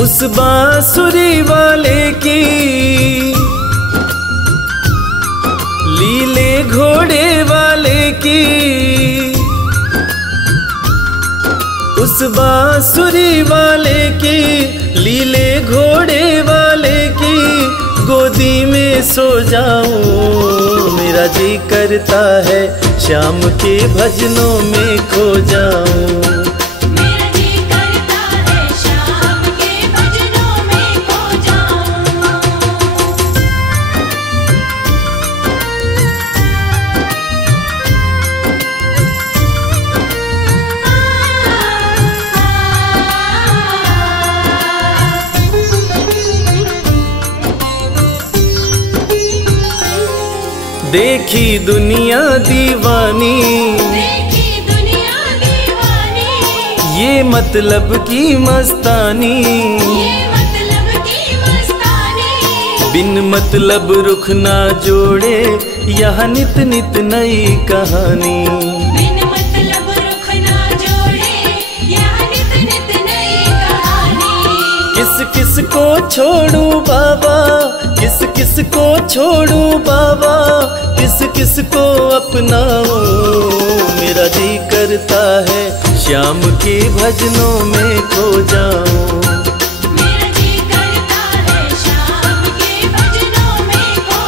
उस बांसुरी वाले की लीले घोड़े वाले की, उस बांसुरी वाले की लीले घोड़े वाले की गोदी में सो जाऊं। मेरा जी करता है श्याम के भजनों में खो जाऊं। देखी दुनिया दीवानी, देखी दुनिया दीवानी, ये मतलब की मस्तानी, ये मतलब की मस्तानी। बिन मतलब रुख ना जोड़े यहाँ नित नित नई कहानी। बिन मतलब रुख ना जोड़े यहाँ नित नित नई कहानी। किस किस को छोड़ूं बाबा, किस किस को छोड़ूं बाबा, किस किस को अपनाऊं। मेरा जी करता है श्याम के भजनों में खो जाऊं। मेरा जी करता है श्याम के भजनों में खो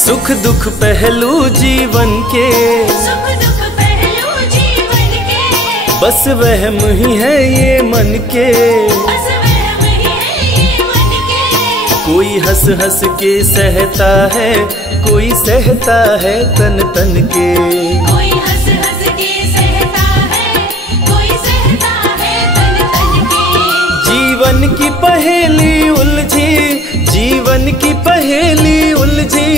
सुख दुख पहलू जीवन के, सुख दुख पहलू जीवन के, बस वहम ही है ये मन के। बस वहम ही है ये मन के। कोई हंस हंस के सहता है, कोई सहता है तन तन के। कोई हंस हंस के सहता है, कोई सहता है तन तन के। जीवन की पहेली उलझी, जीवन की पहेली उलझी,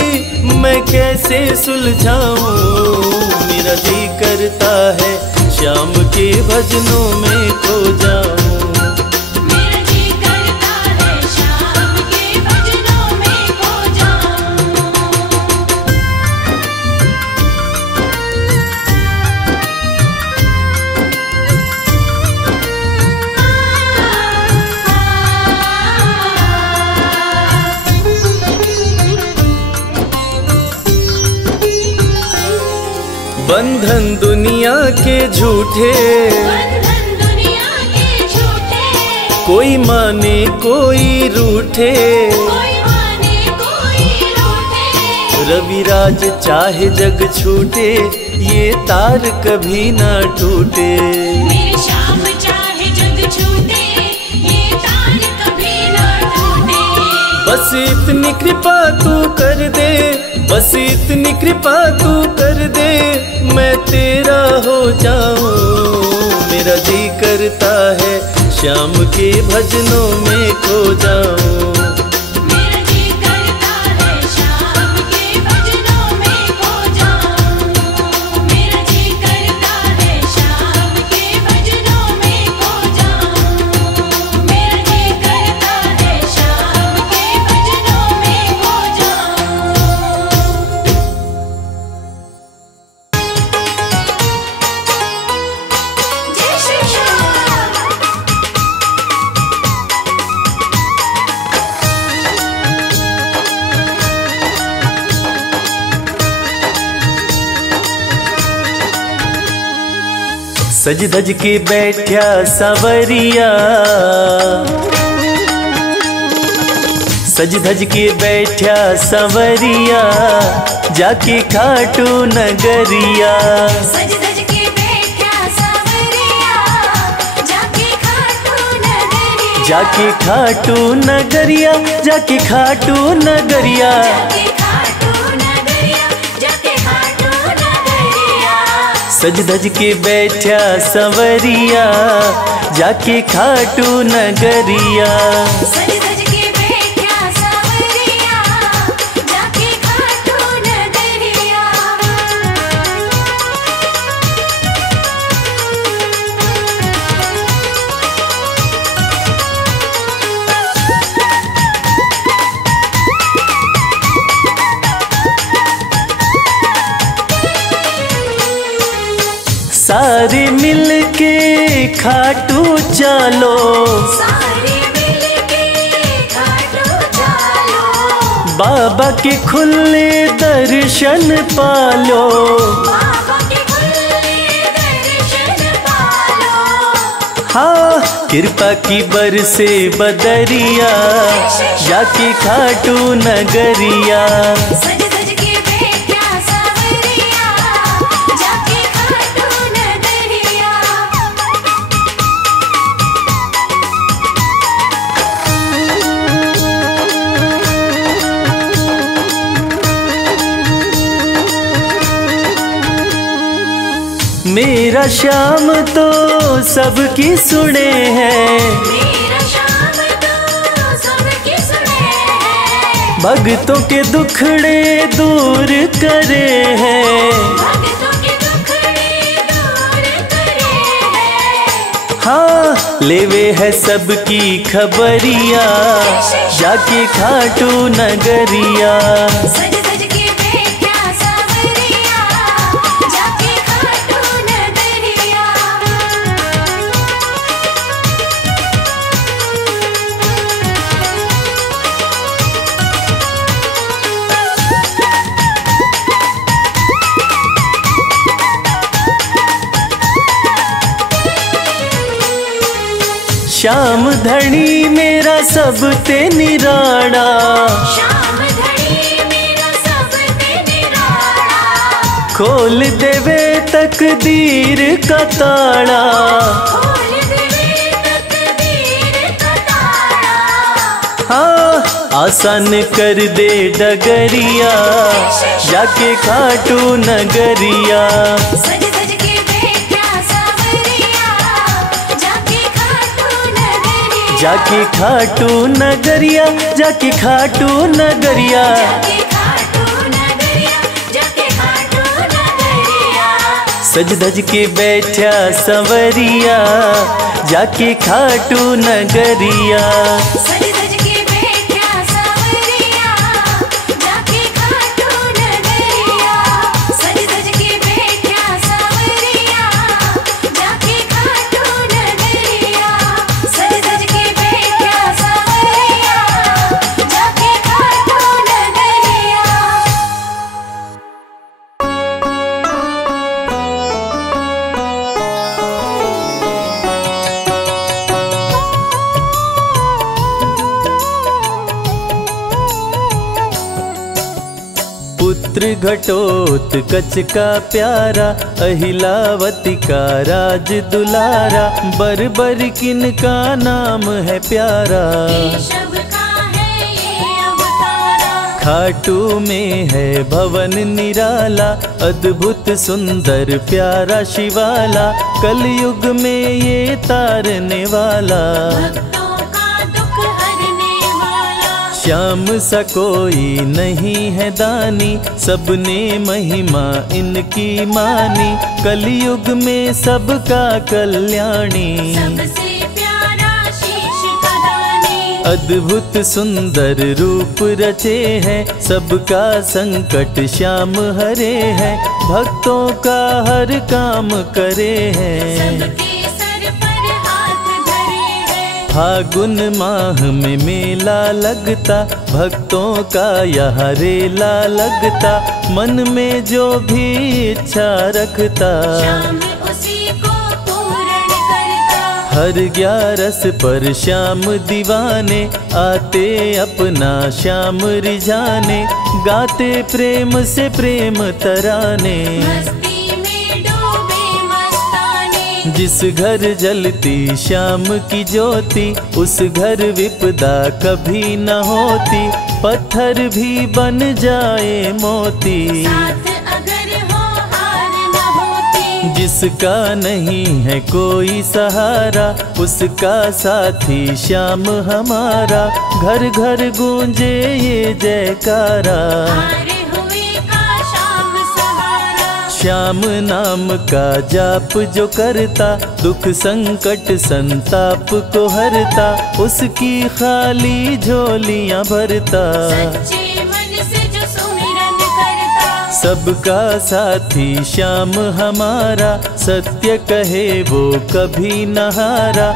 मैं कैसे सुलझाऊं। मेरा जी करता है श्याम के भजनों में खो जाऊं। मेरा जी करता है श्याम के भजनों में खो जाऊं। बंधन दुनिया के झूठे, बंधन दुनिया के झूठे, कोई माने कोई रूठे। कोई माने कोई रूठे। रविराज चाहे जग छूटे, ये तार कभी ना टूटे। मेरे श्याम चाहे जग छूटे, ये तार कभी ना टूटे। बस इतनी कृपा तू कर दे, बस इतनी कृपा तू कर दे, मैं तेरा हो जाऊं। मेरा जी करता है श्याम के भजनों में खो जाऊं। मेरा जी करता है श्याम के भजनों में खो जाऊं। मेरा जी करता है श्याम के भजनों में खो जाऊं। मेरा जी करता है श्याम के भजनों में खो जाऊं। जय श्री श्याम। सज धज के बैठा सावरिया, सज धज के बैठा सावरिया, जाके खाटू नगरिया। सज धज के बैठा सावरिया, जाके खाटू नगरिया। जाके खाटू नगरिया, जाके खाटू नगरिया। जाके खाटू नगरिया, जाके खाटू नगरिया। सज धज के बैठा संवरिया जाके खाटू नगरिया। सज धज के बैठा सांवरिया जाके खाटू नगरिया। सारे मिलके खाटू चलो, सारे मिलके खाटू चलो, बाबा के खुले दर्शन पालो। बाबा के खुले दर्शन पालो। हाँ कृपा की बरसे बदरिया जाके खाटू नगरिया। सज धज के बैठा सांवरिया जाके खाटू नगरिया। मेरा श्याम तो सबकी सुने हैं, मेरा श्याम तो सबकी सुने हैं। भक्तों के दुखड़े दूर करे हैं। भक्तों के दुखड़े दूर करे हैं। हाँ लेवे है सबकी खबरिया जाके खाटू नगरिया। सज धज के बैठा सांवरिया जाके खाटू नगरिया। श्याम धनी मेरा सब ते निराड़ा, श्याम धनी मेरा सब ते निराला। खोल देवे तकदीर का ताड़ा। खोल देवे तकदीर का ताला। हाँ आसान कर दे डगरिया जाके खाटू नगरिया। सज धज के बैठा सांवरिया जाके खाटू नगरिया। जाके खाटू नगरिया, जाके खाटू नगरिया। जाके खाटू नगरिया जाके खाटू नगरिया। सज धज के बैठा संवरिया जाके खाटू नगरिया। सज धज के बैठा सांवरिया जाके खाटू नगरिया। सज धज के बैठा सांवरिया जाके खाटू नगरिया। सज धज के बैठा सांवरिया जाके खाटू नगरिया। पुत्र घटोत्कच का प्यारा, अहिलावती का राज दुलारा। बरबर किन का नाम है प्यारा, केशव का है ये अवतारा। खाटू में है भवन निराला। अद्भुत सुंदर प्यारा शिवाला, कलयुग में ये तारने वाला। भक्तों का दुख हरने वाला। श्याम सा कोई नहीं है दानी, सबने महिमा इनकी मानी। कलयुग में सबका कल्याणी, सबसे प्यारा शीश का दानी। अद्भुत सुंदर रूप रचे हैं, सबका संकट श्याम हरे हैं। भक्तों का हर काम करे हैं, सबके सर पर हाथ धरे हैं। फागुन माह में मेला लगता, भक्तों का यहाँ रेला लगता। मन में जो भी इच्छा रखता, श्याम उसी को पूर्ण करता। हर 11 पर श्याम दीवाने, आते अपना श्याम रिझाने। गाते प्रेम से प्रेम तराने, मस्ती में डूबे मस्ताने। जिस घर जलती श्याम की ज्योति, उस घर विपदा कभी न होती। पत्थर भी बन जाए मोती, साथ अगर हो हार न होती। जिसका नहीं है कोई सहारा, उसका साथी श्याम हमारा। घर घर गूंजे ये जयकारा, हारे हुए का श्याम सहारा। श्याम नाम का जाप जो करता, दुख संकट संताप को हरता। उसकी खाली झोलियां भरता, सच्चे मन से जो सुमिरन करता। सबका साथी श्याम हमारा। सत्य कहे वो कभी न हारा,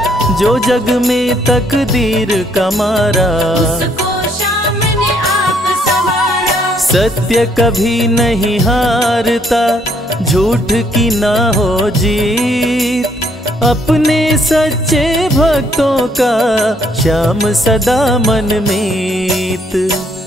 जो जग में तकदीर का मारा। उसको श्याम ने आप संवारा। सत्य कभी नहीं हारता, झूठ की ना हो जीत। अपने सच्चे भक्तों का श्याम सदा मन मीत।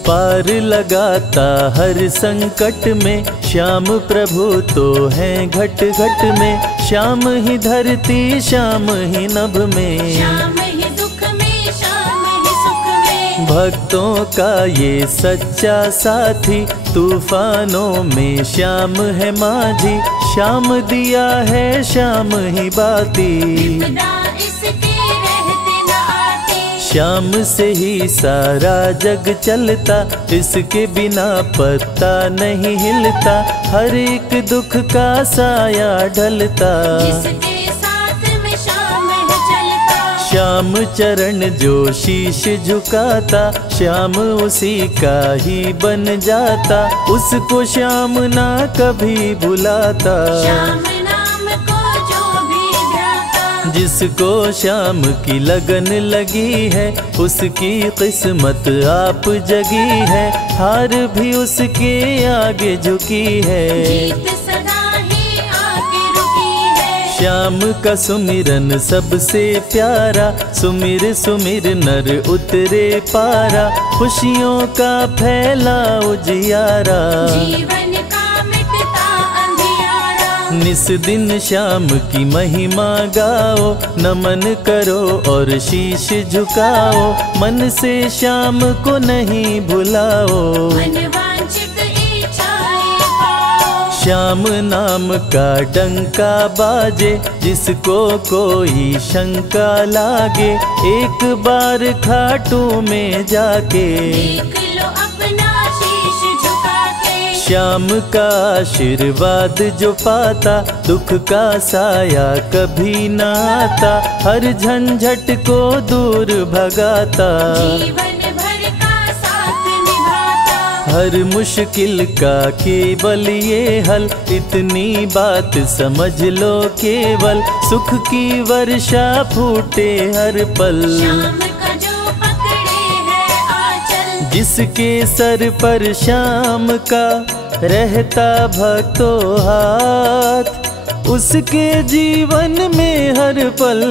पार लगाता हर संकट में, श्याम प्रभु तो हैं घट घट में। श्याम ही धरती श्याम ही नभ में, श्याम ही दुख में श्याम ही सुख में। भक्तों का ये सच्चा साथी। तूफानों में श्याम है माझी, श्याम दिया है श्याम ही बाती। विपदा इसके रहते न आती। श्याम से ही सारा जग चलता, इसके बिना पत्ता नहीं हिलता। हर एक दुख का साया ढलता, जिसके साथ में श्याम है चलता। श्याम चरण जो शीश झुकाता, श्याम उसी का ही बन जाता। उसको श्याम ना कभी भुलाता, श्याम नाम को जो भी ध्याता। जिसको श्याम की लगन लगी है, उसकी किस्मत आप जगी है। हार भी उसके आगे झुकी है, जीत सदा ही आके रुकी है। श्याम का सुमिरन सबसे प्यारा। सुमिर सुमिर नर उतरे पारा, खुशियों का फैला उजियारा। जीवन का मिटता अंधियारा। निस दिन श्याम की महिमा गाओ, नमन करो और शीश झुकाओ। मन से श्याम को नहीं भुलाओ, मनवांछित इच्छाएं पाओ। श्याम नाम का डंका बाजे, जिसको कोई शंका लागे। एक बार खाटू में जाके, देख लो अपना शीश झुका के। श्याम का आशीर्वाद जो पाता, दुख का साया कभी न आता। हर झंझट को दूर भगाता, जीवन भर का साथ निभाता। हर मुश्किल का केवल ये हल। इतनी बात समझ लो केवल, सुख की वर्षा फूटे हर पल। श्याम का जो पकड़े है आंचल, जिसके सर पर श्याम का रहता भक्तों हाथ, उसके जीवन में हर पल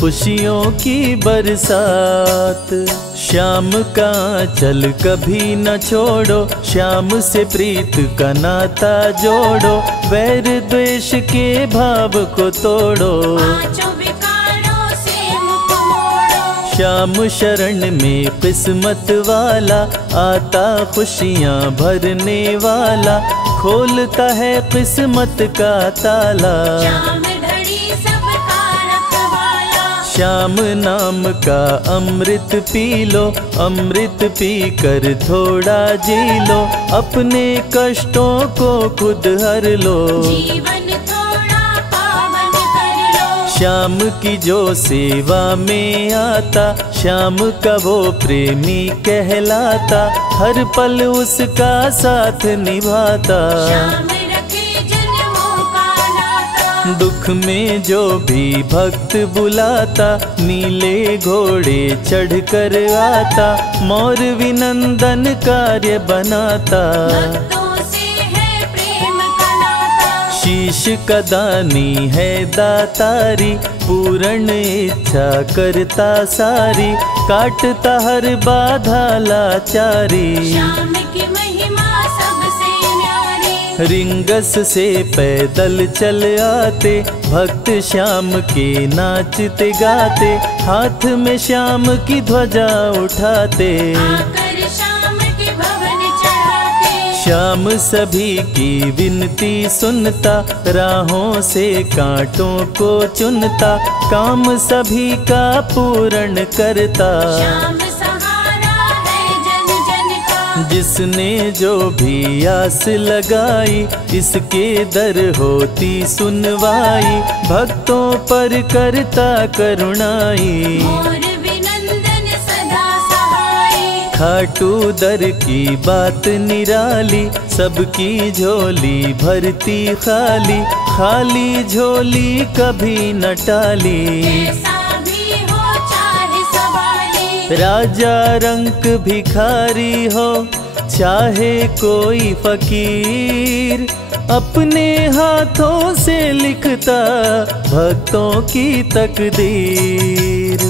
खुशियों की बरसात। श्याम का आंचल कभी न छोड़ो, श्याम से प्रीत का नाता जोड़ो। वैर द्वेष के भाव को तोड़ो, पांचों विकारों से मुख मोड़ो। श्याम शरण में किस्मत वाला, आता खुशियाँ भरने वाला। खोलता है किस्मत का ताला, श्याम धड़ी सबका रखवाला। श्याम नाम का अमृत पी लो, अमृत पी कर थोड़ा जी लो। अपने कष्टों को खुद हर लो, जीवन थोड़ा पावन कर लो। श्याम की जो सेवा में आता, श्याम का वो प्रेमी कहलाता। हर पल उसका साथ निभाता, श्याम रखे जन्मों का नाता। दुख में जो भी भक्त बुलाता, नीले घोड़े चढ़ कर आता। मोर विनंदन कार्य बनाता, भक्तों से है प्रेम का नाता। शीश का दानी है दातारी, पूर्ण इच्छा करता सारी। काटता हर बाधा लाचारी, श्याम की महिमा सबसे न्यारी। रिंगस से पैदल चल आते, भक्त श्याम के नाचते गाते। हाथ में श्याम की ध्वजा उठाते, आकर श्याम के भवन चढ़ाते। श्याम सभी की विनती सुनता, राहों से कांटों को चुनता, काम सभी का पूर्ण करता। श्याम सहारा है जन जन का, जिसने जो भी आस लगाई, इसके दर होती सुनवाई, भक्तों पर करता करुणाई। मोर विनंदन सदा सहाय, खाटू दर की बात निराली, सबकी झोली भरती खाली, खाली झोली कभी न टाली। कैसा भी हो चाहे सवाली, राजा रंक भिखारी हो चाहे कोई फकीर, अपने हाथों से लिखता भक्तों की तकदीर।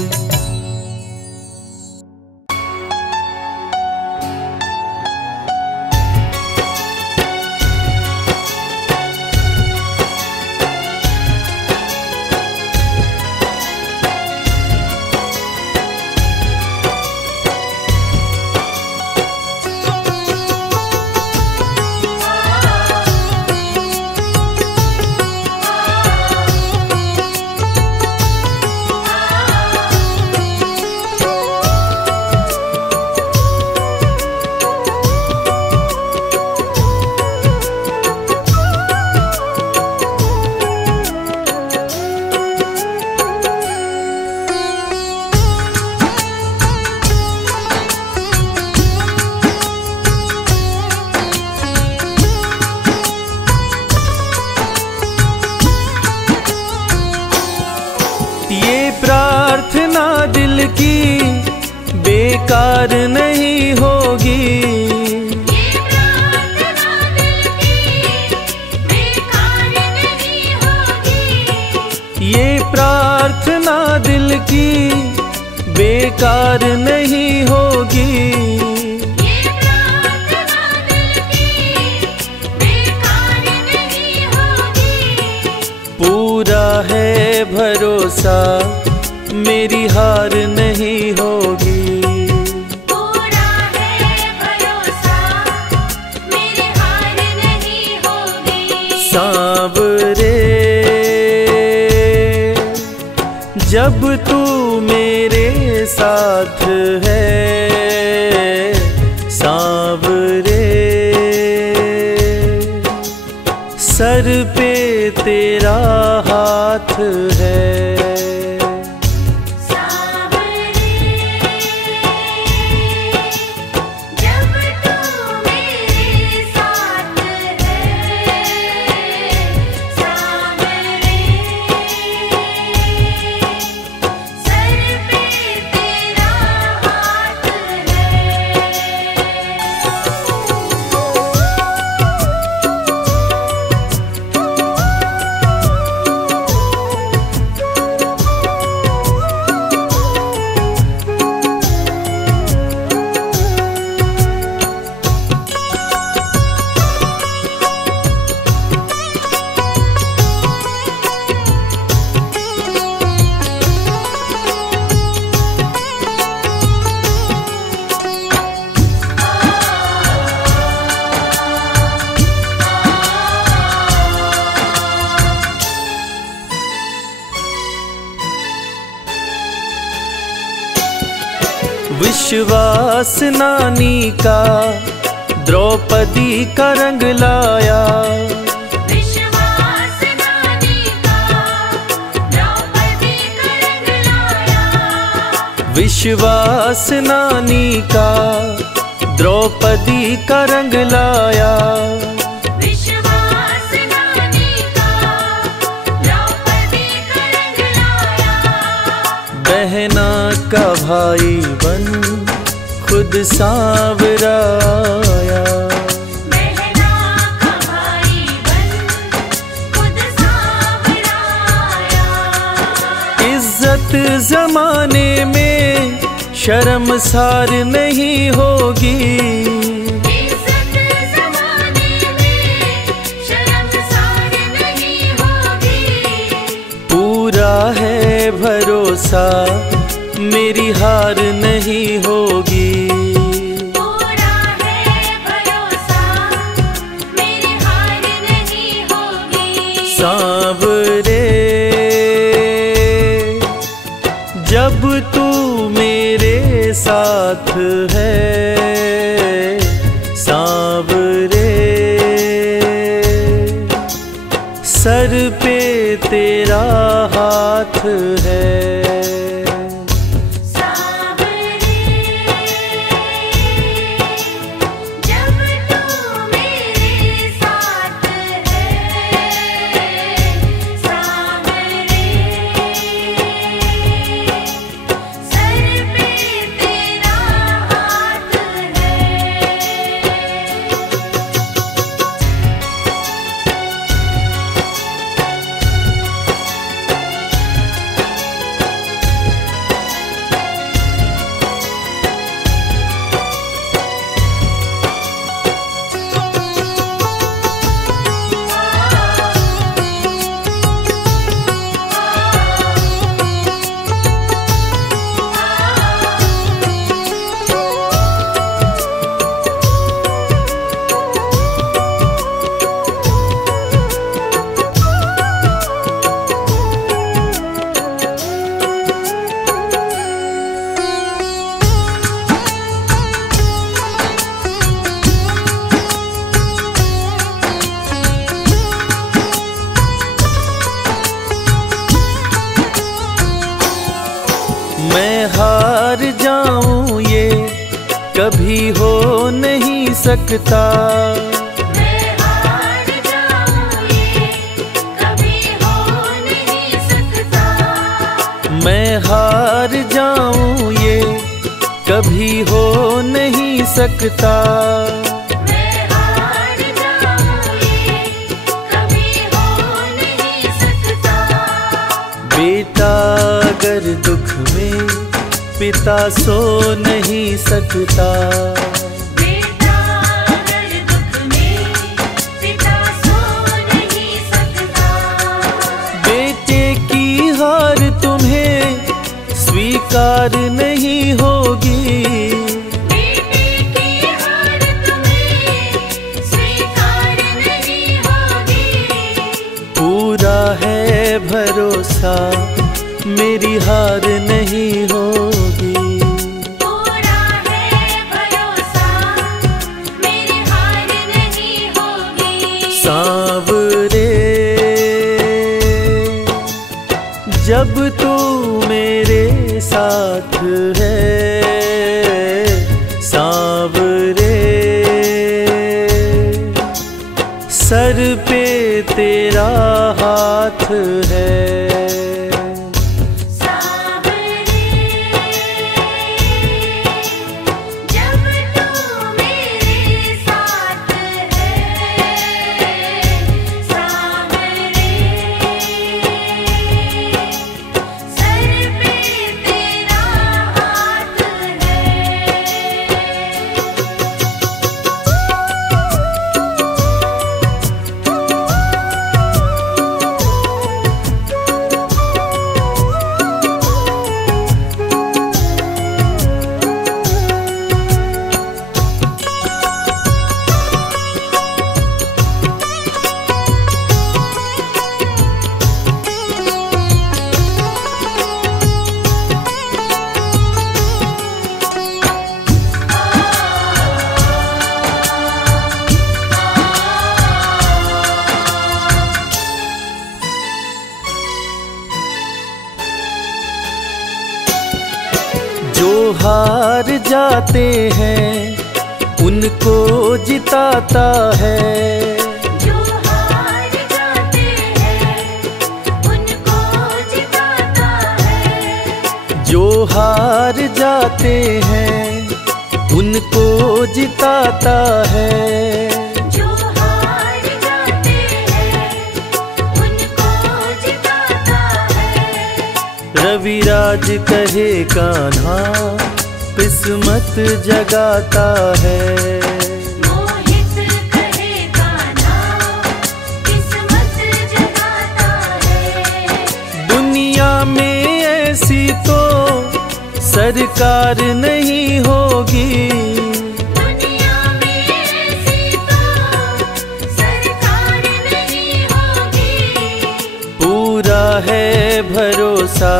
प्रार्थना दिल की बेकार नहीं होगी, ये प्रार्थना दिल की बेकार नहीं होगी। ये प्रार्थना दिल की बेकार नहीं होगी। ये प्रार्थना दिल की बेकार नहीं होगी। पूरा है भरोसा मेरी हार नहीं होगी। पूरा है भरोसा मेरी हार नहीं होगी। सांवरे जब तू मेरे साथ है, सांवरे सर पे तेरा हाथ है। विश्वास नानी का द्रौपदी का रंग लाया। विश्वास नानी का द्रौपदी का रंग लाया। विश्वास नानी का द्रौपदी का रंग लाया। विश्वास नानी का द्रौपदी का रंग लाया। बहना का भाई बन खुद सांवराया। बहना का भाई बन खुद सांवराया। इज्जत जमाने में शर्मसार नहीं होगी। इज्जत ज़माने में शर्मसार नहीं होगी। पूरा है भरोसा मेरी हार नहीं होगी। पूरा है भरोसा कभी हो नहीं सकता। मैं हार जाऊं ये कभी हो नहीं सकता। मैं हार जाऊं ये कभी हो नहीं सकता। मैं हार जाऊं ये कभी हो नहीं सकता। बेटा अगर दुख में पिता सो नहीं सकता। बेटा अगर दुख में पिता सो नहीं सकता। बेटे की हार तुम्हें स्वीकार नहीं होगी। बेटे की हार तुम्हें स्वीकार नहीं होगी। पूरा है भरोसा मेरी हार नहीं होगी। पूरा है भरोसा मेरी हार नहीं होगी। सांवरे जब तू मेरे साथ है, सांवरे सर पे तेरा हाथ है। जो हार जाते हैं उनको जिताता है। जो हार जाते हैं उनको जिताता है। जो हार जाते हैं उनको जिताता है। जो हार जाते हैं उनको जिताता है। रविराज कहे कान्हा किस्मत जगाता है। मोहित कहे कान्हा किस्मत जगाता है। दुनिया में ऐसी तो सरकार नहीं होगी। दुनिया में ऐसी तो सरकार नहीं होगी। पूरा है भरोसा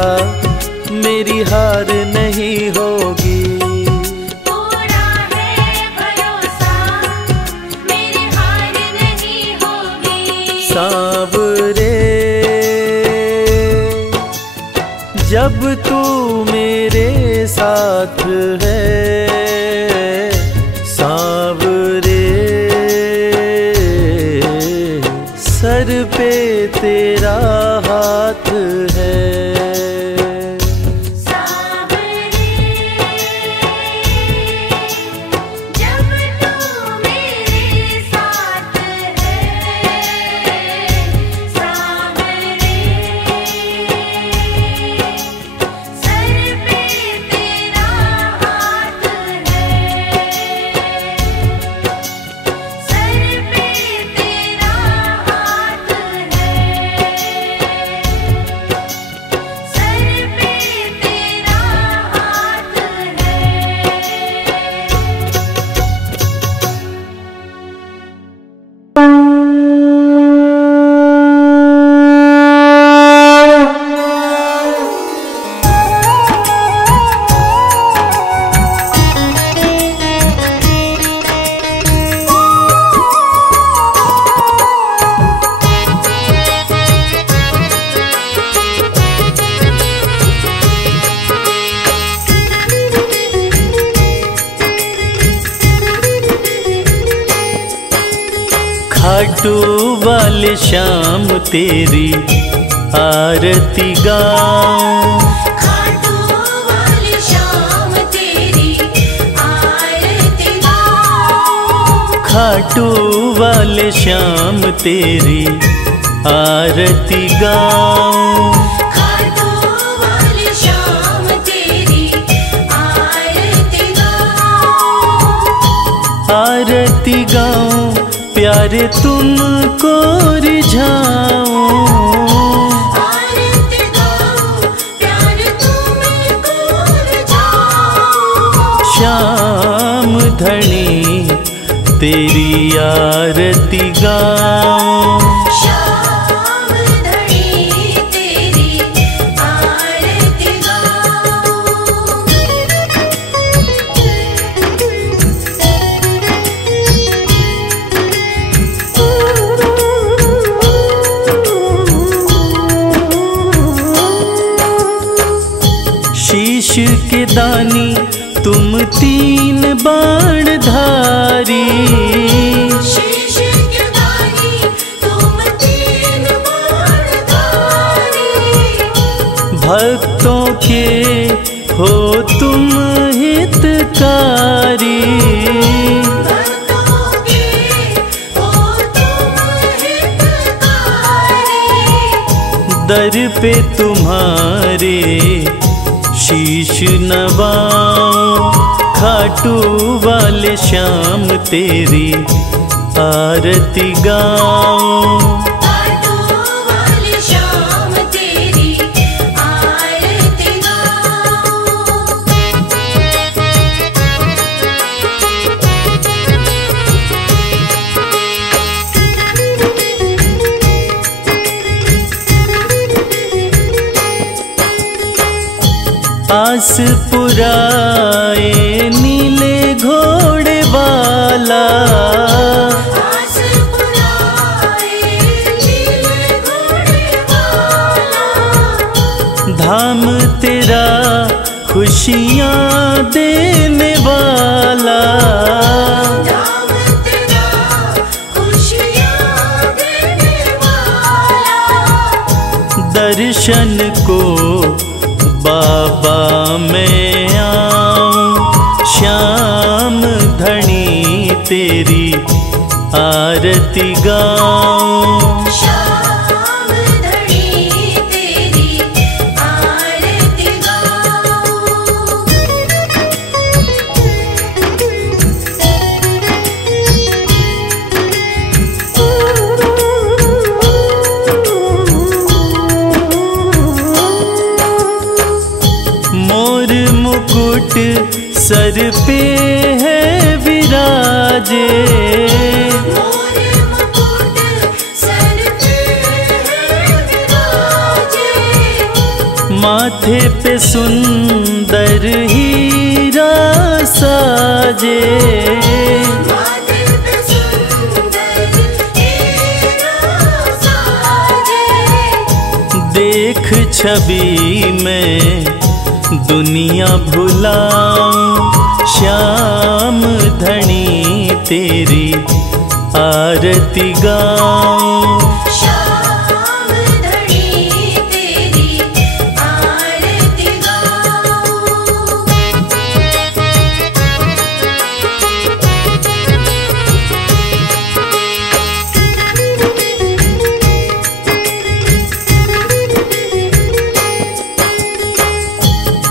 मेरी हार नहीं होगी। पूरा है भरोसा मेरी हार नहीं होगी। सांवरे जब तू मेरे साथ है, सांवरे सर पे तेरा हाथ है। जब तू मेरे साथ है, सांवरे सर पे तेरा हाथ है। सर पे तेरा हाथ है। खाटू वाले श्याम तेरी आरती गाऊं, खाटू वाले श्याम तेरी आरती गाऊं, खाटू वाले श्याम तेरी आरती गाऊं, खाटू वाले श्याम तेरी आरती गाऊं, आरती गाऊं प्यारे तुमको रिझाऊं, आरती गाऊं प्यार तुमको रिझाऊं, श्याम धनी तेरी आरती गाऊं, श्याम धनी तेरी आरती गाऊं। शीश के दानी तुम तीन बाण धारी, शीश के दानी तुम तीन बाणधारी, भक्तों के हो तुम हितकारी, भक्तों के हो तुम हितकारी, दर पे तुम्हारे शीश नवाऊं, खाटू वाले श्याम तेरी आरती गाऊं, खाटू वाले श्याम तेरी आरती गाऊं। आस पुराए नीले घोड़े वाला, आस पुराए नीले घोड़े वाला, धाम तेरा खुशियाँ देने वाला, धाम तेरा खुशियाँ देने वाला, दर्शन को बाबा मैं आऊं, श्याम धनी तेरी आरती गाऊं, श्याम धनी तेरी आरती गाऊं। मोर मुकुट सर पे है विराजे, मोर मुकुट सर पे है विराजे, माथे पे सुंदर हीरा साजे, माथे पे सुंदर हीरा साजे, देख छवि में दुनिया भुलाऊं, श्याम धनी तेरी आरती गाऊं, श्याम धनी तेरी आरती गाऊं।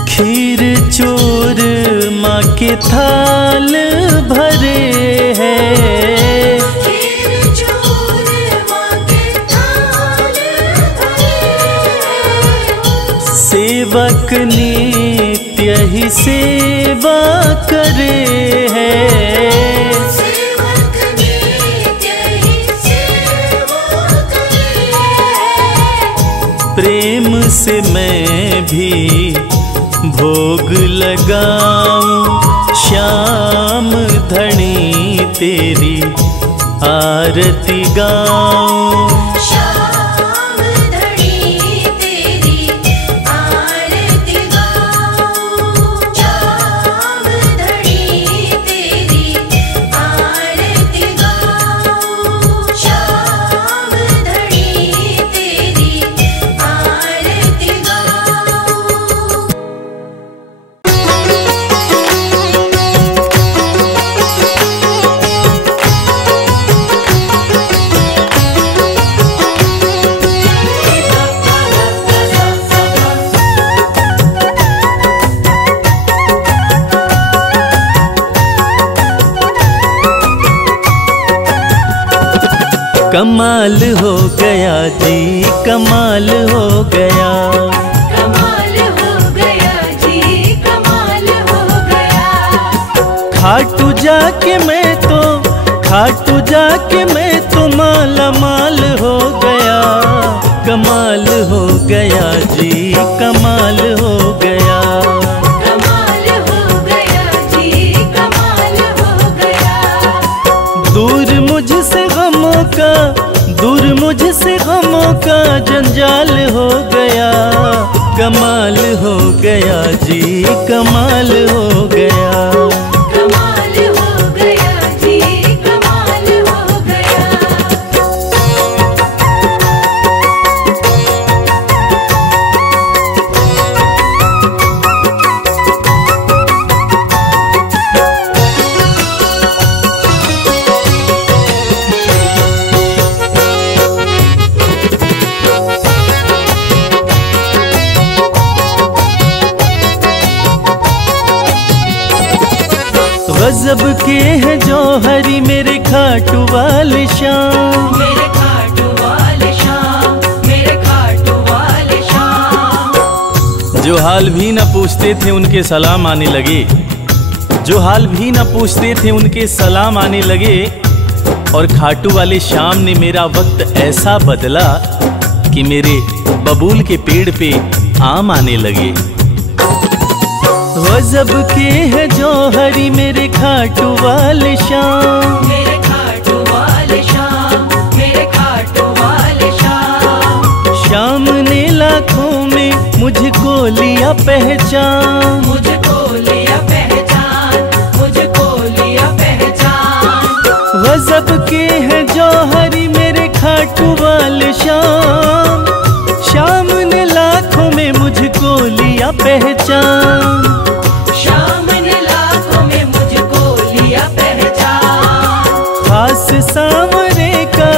खीर चोर माँ के थाल भरे हैं, खीर चोर माँ के थाल भरे हैं, सेवक नित्य ही सेवा करे हैं, सेवक नित्य ही सेवा करे हैं, प्रेम से मैं भी भोग लगाऊं, श्याम धनी तेरी आरती गाऊं, श्याम धनी तेरी आरती गाऊं, श्याम धनी तेरी आरती गाऊं, श्याम कमाल हो गया जी, कमाल हो गया। कमाल हो गया जी, कमाल हो गया। खाटू जाके मैं तो, खाटू जाके मैं तो माला माल हो गया। कमाल हो गया जी, कमाल हो गया। कमाल हो गया जी, कमाल हो गया। दूर मुझसे गमों का, दूर मुझसे गमों का जंजाल हो गया। कमाल हो गया जी, कमाल हो गया। कमाल हो गया जी, कमाल हो गया। गजब के हैं जौहरी मेरे खाटू वाले शाम। मेरे खाटू वाले शाम, मेरे खाटू वाले शाम। जो हाल भी न पूछते थे उनके सलाम आने लगे, जो हाल भी न पूछते थे उनके सलाम आने लगे। और खाटू वाले शाम ने मेरा वक्त ऐसा बदला कि मेरे बबूल के पेड़ पे आम आने लगे। गजब के हैं जौहरी मेरे खाटू वाले शाम। मेरे खाटू वाले शाम, मेरे खाटू वाले शाम। शाम ने लाखों में मुझको लिया पहचान, मुझको लिया पहचान, मुझको लिया पहचान। गजब के हैं जौहरी मेरे खाटू वाले शाम। शाम ने लाखों में मुझको लिया पहचान। शाम ने लाखों में मुझको लिया पहचान। खास सांवरे का,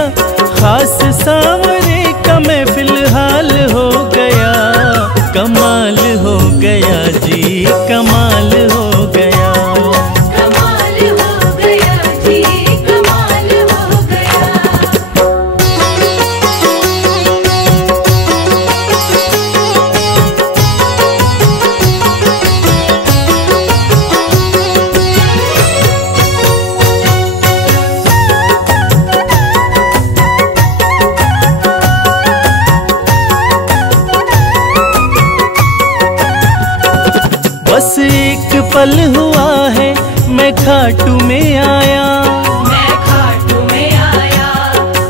खास सांवरे का मैं फिलहाल हो गया। कमाल हो गया जी, कमाल हो गया। कमाल हो गया जी, कमाल हो गया। बस एक पल हुआ है मैं खाटू में आया। मैं खाटू में आया,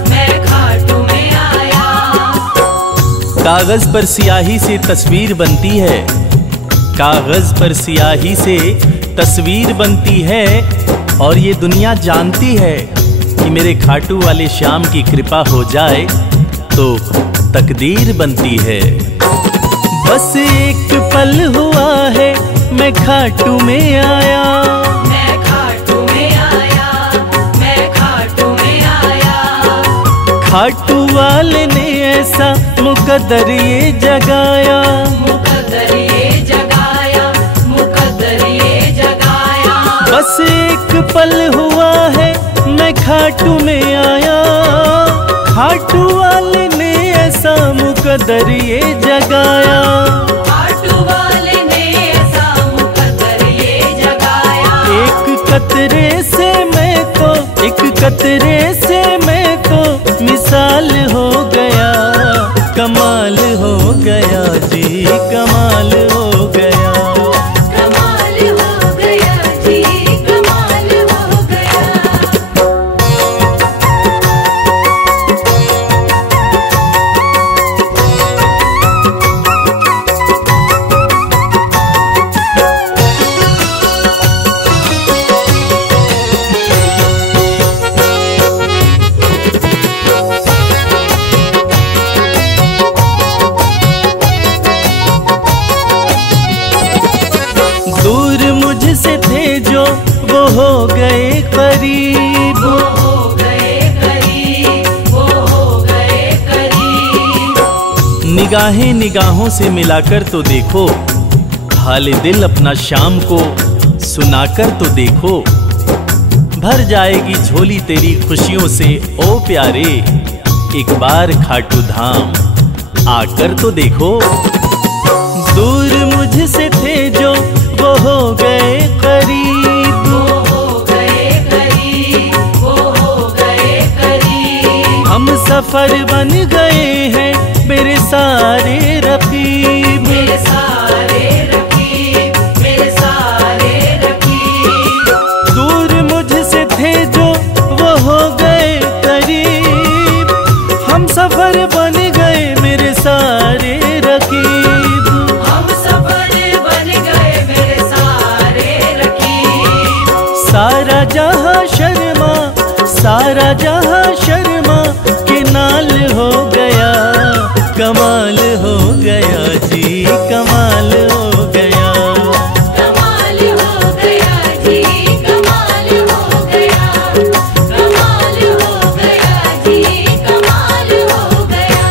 मैं खाटू में आया। कागज पर स्याही से तस्वीर बनती है, कागज पर स्याही से तस्वीर बनती है। और ये दुनिया जानती है कि मेरे खाटू वाले शाम की कृपा हो जाए तो तकदीर बनती है। बस एक पल हुआ है मैं खाटू में आया। मैं खाटू में आया, मैं खाटू में आया। खाटू वाले ने ऐसा मुकद्दर ये जगाया। मुकद्दर ये जगाया, मुकद्दर ये जगाया। बस एक पल हुआ है मैं खाटू में आया। खाटू वाले ने ऐसा मुकद्दर ये जगाया। खाटू वाले ने ऐसा मुकद्दर ये जगाया। एक कतरे से मैं तो, एक कतरे से मैं तो मिसाल हो गया। कमाल हो गया जी, कमाल हो गया। कमाल हो गया जी, कमाल हो गया। दूर मुझसे थे जो वो हो गए करीब। वो हो गए करीब, वो हो गए करीब। निगाहें निगाहों से मिलाकर तो देखो, हाल दिल अपना शाम को सुनाकर तो देखो। भर जाएगी झोली तेरी खुशियों से ओ प्यारे। एक बार खाटू धाम आकर तो देखो। दूर मुझसे थे जो वो हो गए करीब, वो हो गए करीब, वो हो गए करीब। हम सफर बन गए हैं मेरे सारे रकीब, मेरे सारे रकीब, मेरे सारे रकीब। दूर मुझसे थे जो वो हो गए करीब, हम सफर बन गए मेरे सारे रकीब। हम सफर बन गए मेरे सारे रकीब। सारा जहां शर्मा, सारा जहां शर्मा के नाल हो गया, कमाल हो गया जी, कमाल हो गया। कमाल हो गया जी, कमाल हो गया। कमाल हो गया जी, कमाल हो गया।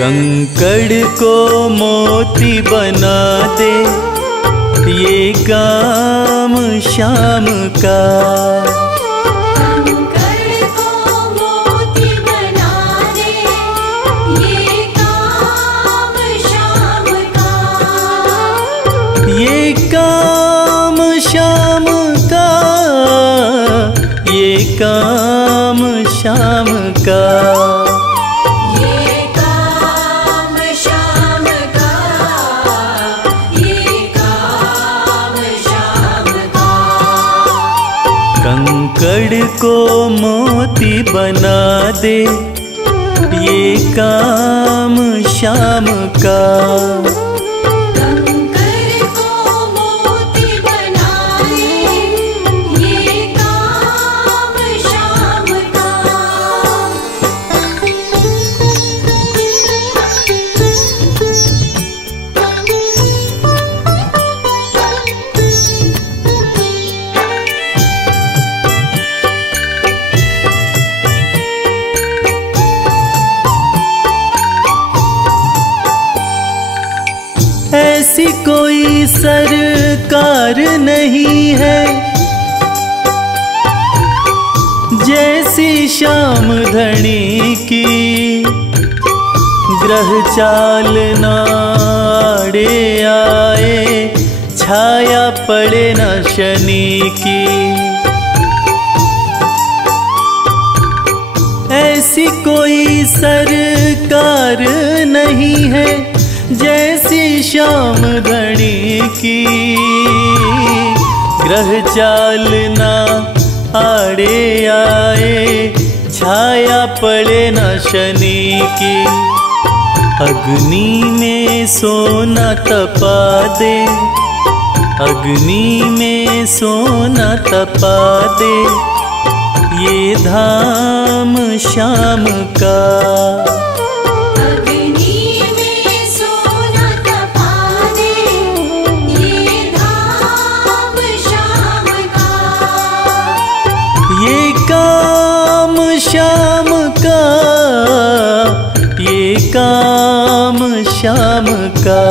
कंकड़ को मोती बना दे ये काम शाम का, कंकड़ को मोती बना दे ये काम शाम का। ये काम शाम का, ये काम शाम का। ये काम शाम का, ये काम शाम का। कंकड़ को मोती बना दे ये काम शाम का। कंकड़ को मोती बना दे ये काम शाम का। ऐसी कोई सरकार नहीं है जैसी श्याम धनी की, ग्रह चाल नाड़े आए छाया पड़े न शनि की। ऐसी कोई सरकार नहीं है जैसी श्याम धनी की, ग्रह चाल ना आड़े आए छाया पड़े न शनि की। अग्नि में सोना तपा दे, अग्नि में सोना तपा दे ये धाम शाम का। अग्नि में सोना तपा दे ये धाम शाम का। ये काम शाम का, ये काम शाम का।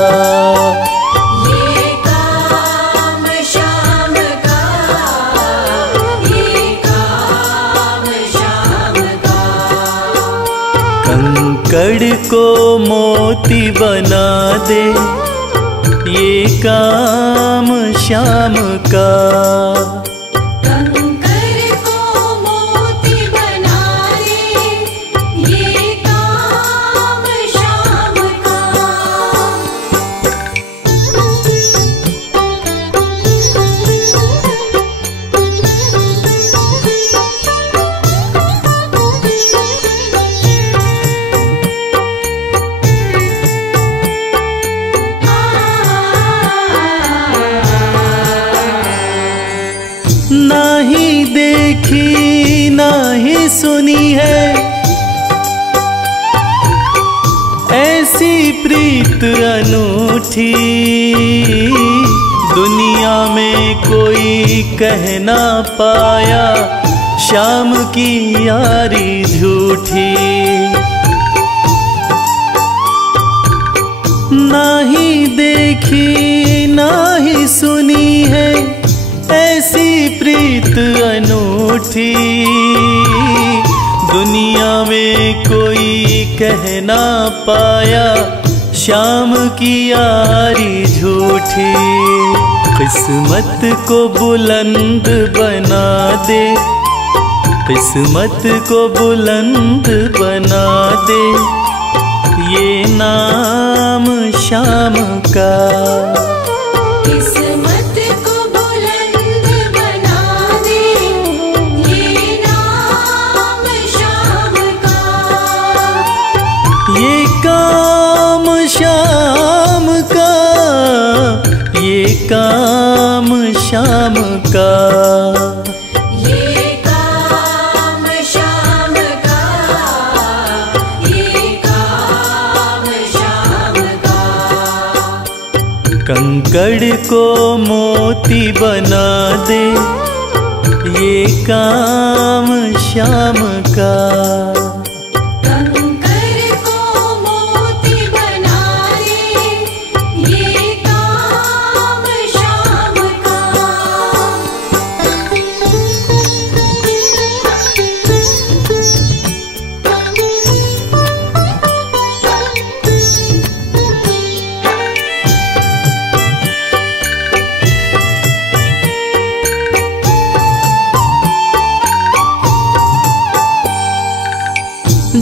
ये काम शाम का, ये काम शाम का। कंकड़ को मोती बना दे ये काम शाम का। कंकड़ को मोती बना दे ये काम शाम का। प्रीत अनूठी दुनिया में कोई कह ना पाया, श्याम की यारी झूठी। ना ही देखी ना ही सुनी है ऐसी प्रीत अनूठी, दुनिया में कोई कह ना पाया, श्याम की यारी झूठी। किस्मत को बुलंद बना दे, किस्मत को बुलंद बना दे, ये नाम श्याम का। किस्मत को बुलंद बना दे, ये नाम श्याम का। ये काम श्याम का, ये काम श्याम का, ये काम श्याम का, ये काम श्याम का। कंकड़ को मोती बना दे, ये काम श्याम का। कंकर को मोती बना दे, ये काम श्याम का।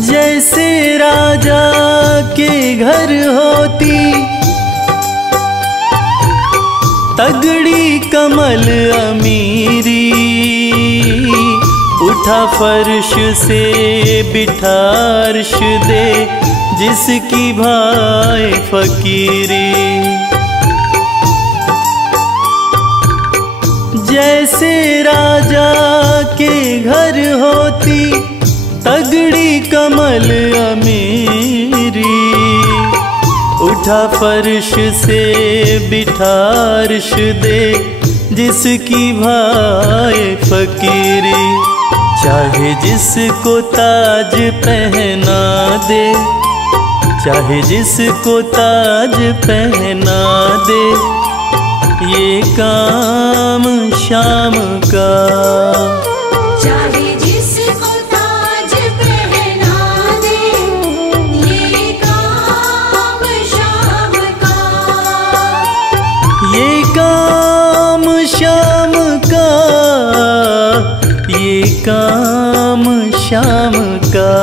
जैसे राजा के घर होती तगड़ी कमल अमीरी, उठा फर्श से बिठा अर्श दे, जिसकी भाई फकीरी। जैसे राजा के घर होती तगड़ी कमल अमीरी, उठा फर्श से बिठा अर्श दे, जिसकी भाई फकीरी। चाहे जिसको ताज पहना दे, चाहे जिसको ताज पहना दे, ये काम श्याम का। चाहे जिसको ताज पहना दे, ये काम श्याम का। ये काम श्याम का, ये काम श्याम का।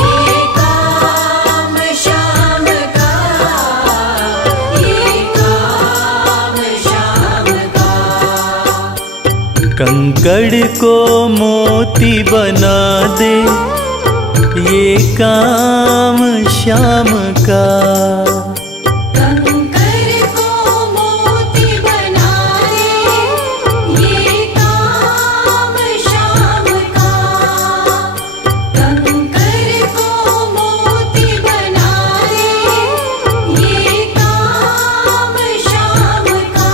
ये काम श्याम का, ये काम श्याम का। कंकड़ को मोती बना दे, ये काम श्याम का। कंकर को मोती बना दे, ये काम श्याम का। कंकर को मोती बना दे, ये काम श्याम का।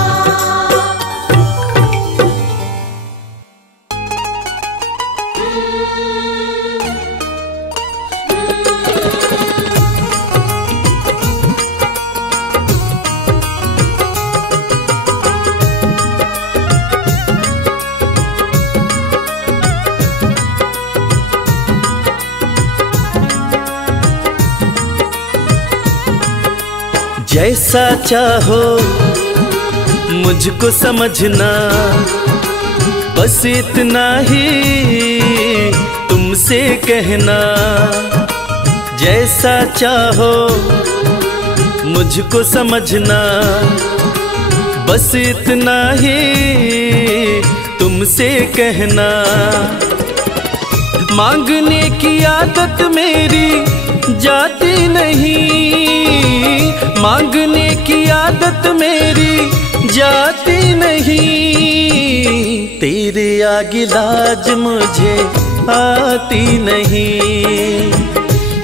जैसा चाहो मुझको समझना, बस इतना ही तुमसे कहना। जैसा चाहो मुझको समझना, बस इतना ही तुमसे कहना। मांगने की आदत मेरी जाती नहीं, मांगने की आदत मेरी जाती नहीं। तेरे आगे लाज मुझे आती नहीं,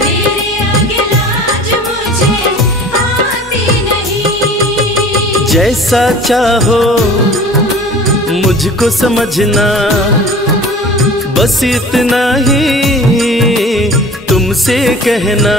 तेरे आगे लाज मुझे जैसा चाहो मुझको समझना, बस इतना ही तुमसे कहना।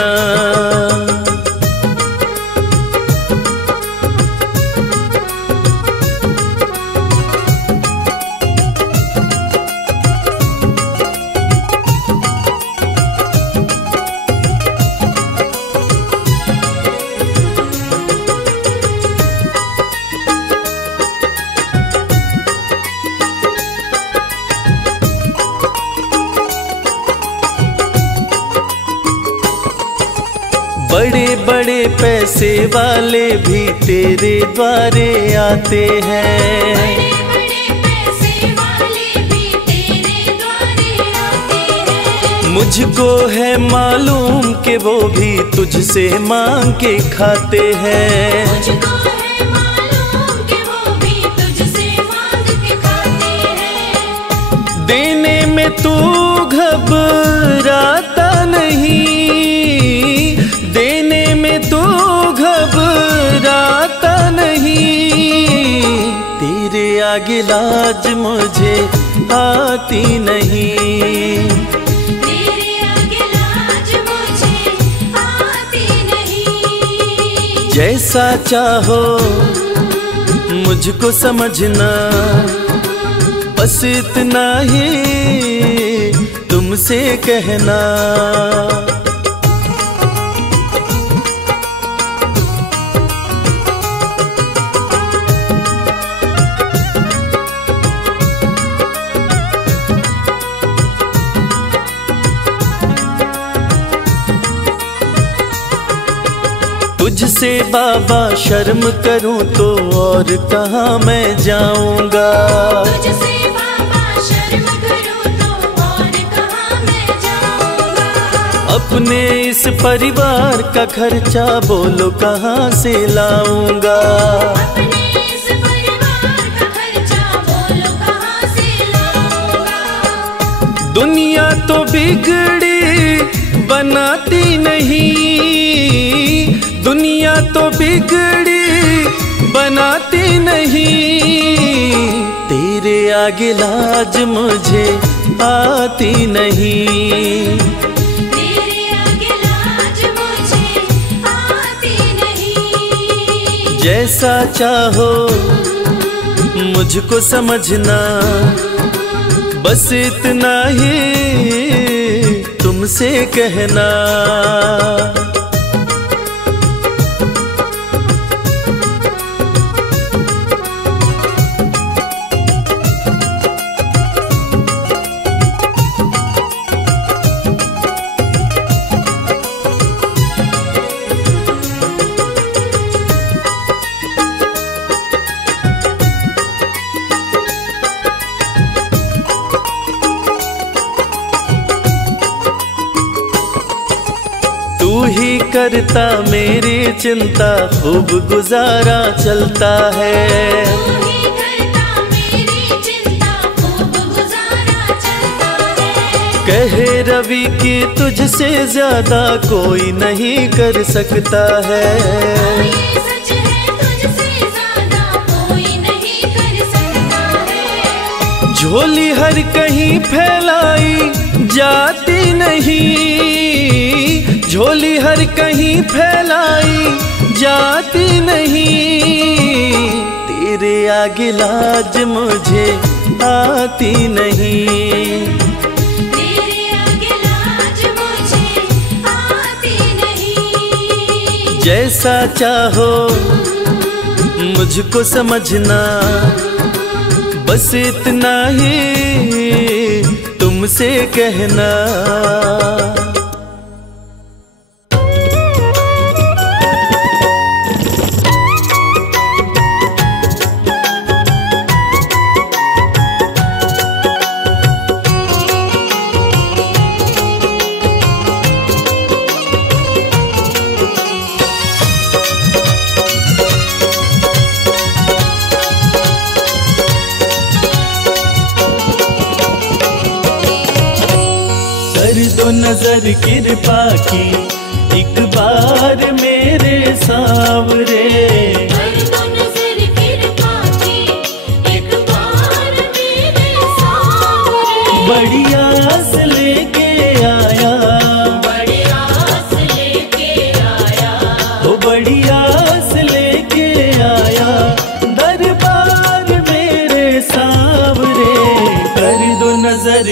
बड़े बड़े पैसे वाले भी तेरे द्वारे आते हैं, बड़े बड़े पैसे वाले भी तेरे द्वारे आते हैं। मुझको है मालूम कि वो भी तुझसे मांग के खाते हैं। मुझको है मालूम कि वो भी तुझसे मांग के खाते हैं। देने में तू घबराता नहीं, देने में तू घबराता नहीं। तेरे आगे लाज मुझे आती नहीं, तेरे आगे लाज मुझे आती नहीं। जैसा चाहो मुझको समझना, बस इतना ही तुमसे कहना। तुझसे बाबा शर्म करूं तो और कहाँ मैं जाऊंगा। तुझसे बाबा शर्म करूं तो और कहाँ मैं जाऊंगा। अपने इस परिवार का खर्चा बोलो कहाँ से लाऊंगा। अपने इस परिवार का खर्चा बोलो कहाँ से लाऊंगा। दुनिया तो बिगड़ी बनाती नहीं, दुनिया तो बिगड़ी बनाती नहीं। तेरे आगे लाज मुझे आती नहीं, तेरे आगे लाज मुझे आती नहीं। जैसा चाहो मुझको समझना, बस इतना ही तुमसे कहना। तू ही करता मेरी चिंता, खूब गुजारा चलता है। तू ही करता मेरी चिंता, खूब गुजारा चलता है। कहे रवि कि तुझसे ज्यादा कोई नहीं कर सकता है। ये सच है, तुझसे ज्यादा कोई नहीं कर सकता है। झोली हर कहीं फैलाई जाती नहीं, झोली हर कहीं फैलाई जाती नहीं। तेरे आगे लाज मुझे आती नहीं, तेरे आगे लाज मुझे आती नहीं। जैसा चाहो मुझको समझना, बस इतना ही तुमसे कहना। दो नजर कृपा की एक बार मेरे सांवरे, कर दो नजर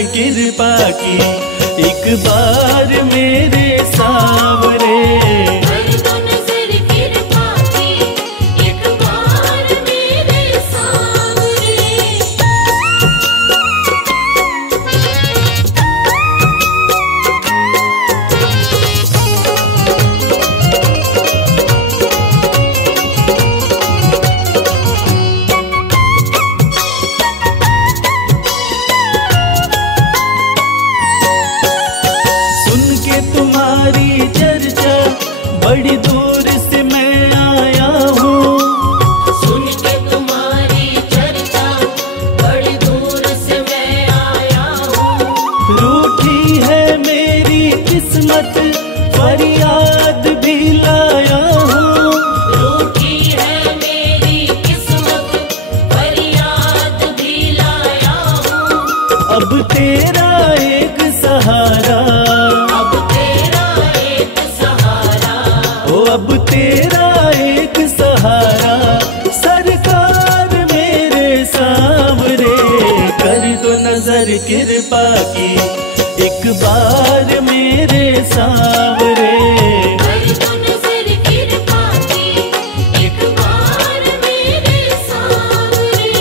कृपा की, एक बार मेरे सावरे। कर दो नजर कृपा की, एक बार मेरे सावरे। तुम्हारी चर्चा बड़ी दूर से मैं आया हूँ। सुन के तुम्हारी चर्चा बड़ी दूर से मैं आया हूँ। रूठी है मेरी किस्मत, फरियाद भी लाया हूँ। रूठी है मेरी किस्मत, फरियाद भी लाया हूँ। अब तेरा एक सहारा, अब तेरा एक सहारा, सरकार मेरे सावरे। कर दो नजर कृपा की, एक बार मेरे सावरे। कर दो नजर कृपा की, एक बार मेरे सावरे।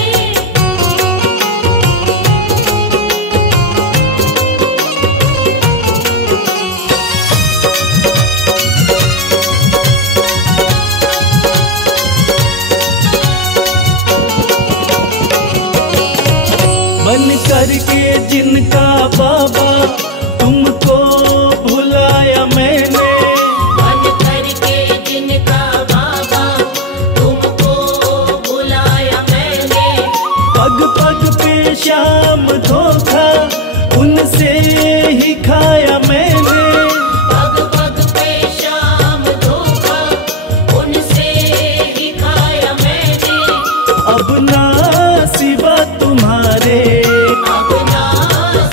बन करके जिनका बाबा तुमको भुलाया मैंने। बन करके जिनका बाबा तुमको बुलाया मैंने। पग पग पे शाम धोखा उनसे ही खाया मैंने। पग पग पे शाम धोखा उनसे ही खाया मैंने। अब ना सिवा तुम्हारे, अब ना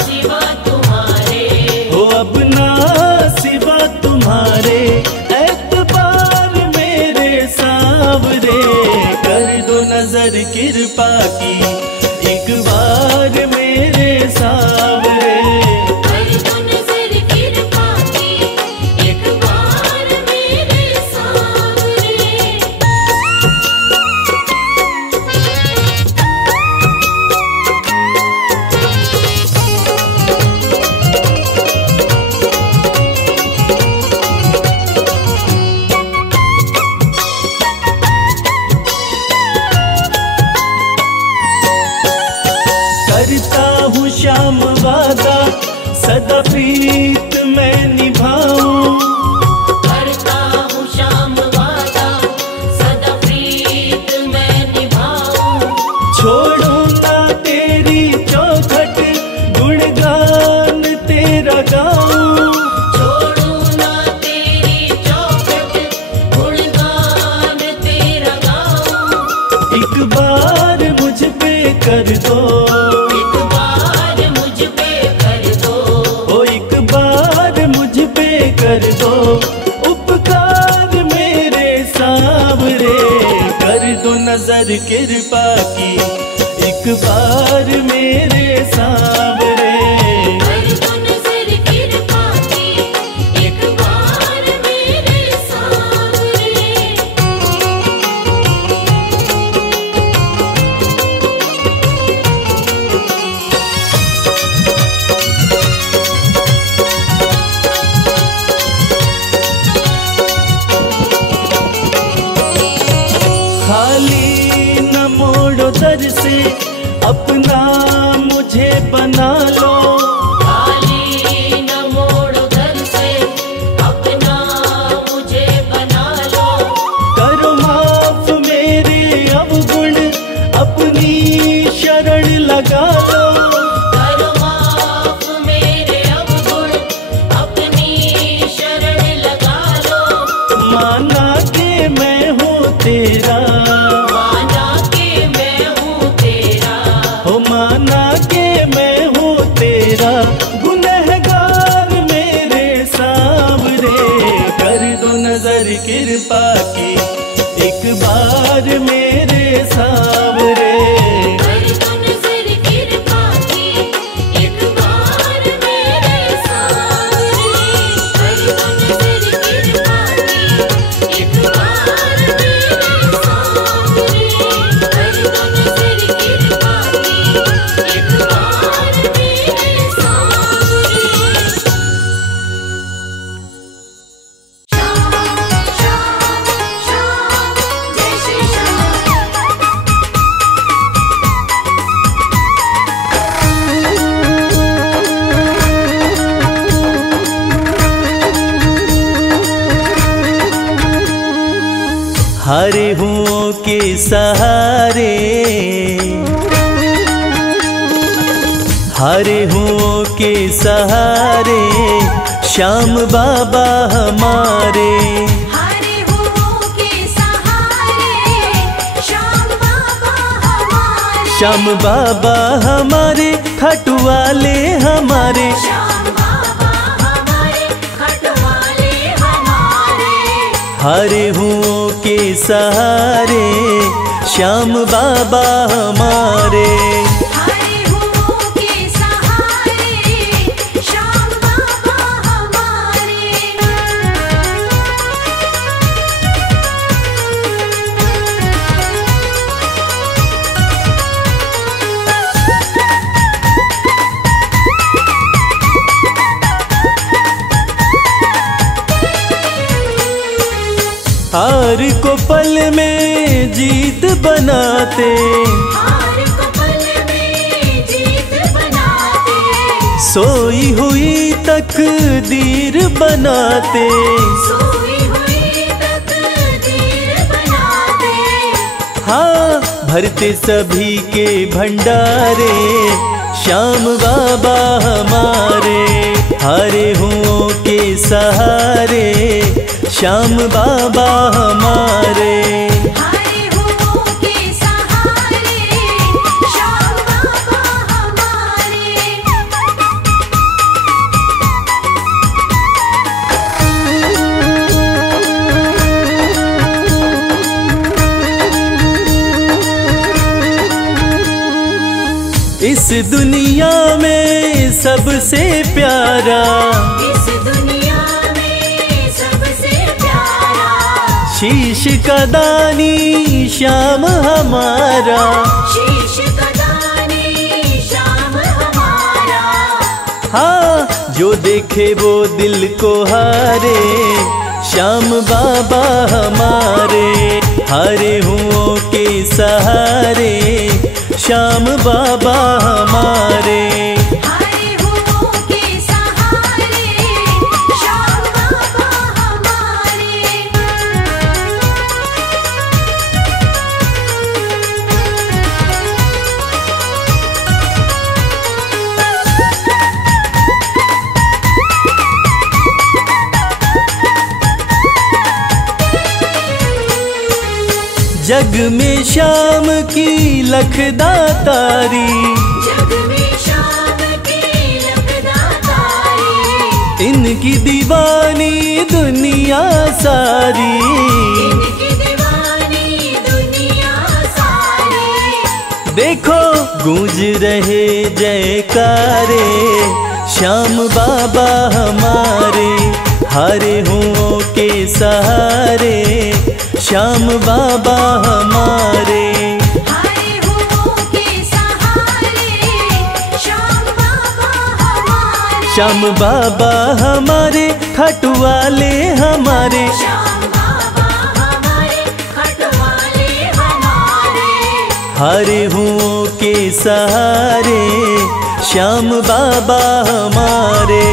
सिवा तुम्हारे, हो अब ना सिवा तुम्हारे, एतबार मेरे सावरे। कर दो नजर कृपा की, एक बार मेरे सावरे। कर दो नजर कृपा की, एक बार मेरे सावरे। करता हूँ श्याम वादा, सदा प्रीत मैं निभाऊं। करता हूँ श्याम वादा, सदा प्रीत मैं निभाऊं। छोड़ू ना तेरी चौखट, गुणगान तेरा गाऊं। छोड़ू ना तेरी चौखट, गुणगान तेरा गाऊं। एक बार मुझ पे कर दो, एक बार मुझ पे कर दो। ओ एक बार मुझ पे कर दो उपकार मेरे सावरे। कर दो नजर कृपा की, एक बार मेरे सावरे। कर दो नजर कृपा की, एक बार मेरे सावरे। खाली न मोड़ो दर से, अपना मुझे बना लो। खाली न मोड़ो दर से, अपना मुझे बना लो। करो माफ मेरे अवगुण, अपनी शरण लगा लो। करो माफ मेरे अवगुण, अपनी शरण लगा लो। माना के मैं हूँ तेरा, माना के मैं हूँ तेरा। हो माना के मैं हूँ हारे हुओं के सहारे, हारे हुओं के सहारे श्याम बाबा हमारे। हारे हुओं के सहारे श्याम बाबा हमारे। श्याम बाबा हमारे खाटू वाले हमारे। श्याम बाबा हमारे खाटू वाले हमारे। हारे हुओं के सहारे श्याम बाबा हमारे। हारे हुओं के सहारे श्याम बाबा हमारे। हार को पल में जीत बनाते, हार को पल में जीत बनाते। सोई हुई तकदीर बनाते। सोई हुई तकदीर बनाते। हाँ भरते सभी के भंडारे श्याम बाबा हमारे। हारे हुओं के सहारे श्याम बाबा हमारे। हारे हुओं के सहारे श्याम बाबा हमारे। इस दुनिया में सबसे प्यारा, इस दुनिया में सबसे प्यारा शीश का दानी श्याम हमारा। शीश का दानी श्याम हमारा। हाँ जो देखे वो दिल को हारे श्याम बाबा हमारे। हारे हुओं के सहारे श्याम बाबा हमारे। हारे हुओं के सहारे श्याम बाबा हमारे। जग में श्याम की लखदातारी, जग में श्याम की लखदातारी। इनकी दीवानी दुनिया सारी। इनकी दीवानी दुनिया सारी। देखो गूंज रहे जयकारे श्याम बाबा हमारे। हारे हुओं के सहारे श्याम बाबा हमारे। हारे हुओं के सहारे श्याम बाबा हमारे। श्याम बाबा हमारे खाटू वाले हमारे। श्याम बाबा हमारे खाटू वाले हमारे। हारे हुओं के सहारे श्याम बाबा हमारे।